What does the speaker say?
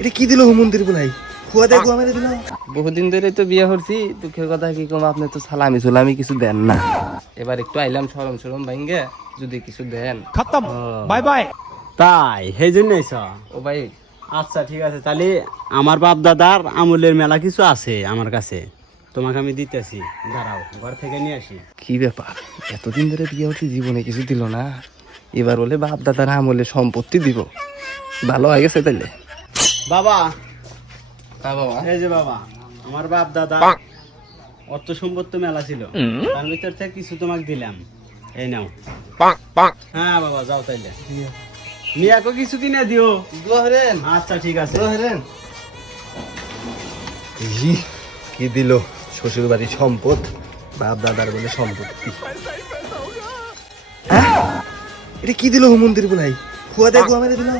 এটা কি দিল হুমন্দির বলাই খুয়া দেখো আমার দিল। বহুদিন ধরে তো বিয়ে করছি, দুঃখের কথা কি কম, আপনি তো সালামি সুলামি কিছু দেন না। এবার একটু আইলাম সরম সরম ভাঙ্গে, যদি কিছু দেন। খতম, বাই বাই। তাই সেই জন্য ও ভাই, আচ্ছা ঠিক আছে, তাহলে আমার বাপ দাদার আমলের মেলা কিছু আছে আমার কাছে, তোমাকে আমি দিতেছি, দাঁড়াও ঘর থেকে নিয়ে আসি। কি ব্যাপার, এতদিন ধরে বিয়ে হচ্ছে জীবনে কিছু দিল না, এবার বলে বাপ দাদার আমলে সম্পত্তি দিব। ভালো হয়ে গেছে তাইলে। বাবা, হ্যাঁ বাবা। এই যে বাবা, আমার বাপ দাদা অর্থ সম্পত্তি মেলা ছিল, তার ভিতর থেকে কিছু তোমাকে দিলাম, এই নাও। হ্যাঁ বাবা, যাও তাইলে মিয়াকে কিছু কিনে দিও। দোয়া করেন। আচ্ছা ঠিক আছে। দোয়া করেন। কি দিল শ্বশুর বাড়ির সম্পদ, বাপ দাদার বলে সম্পত্তি। এটা কি দিল হুমন্দির বলাই খুয়া দেখো আমার দিল।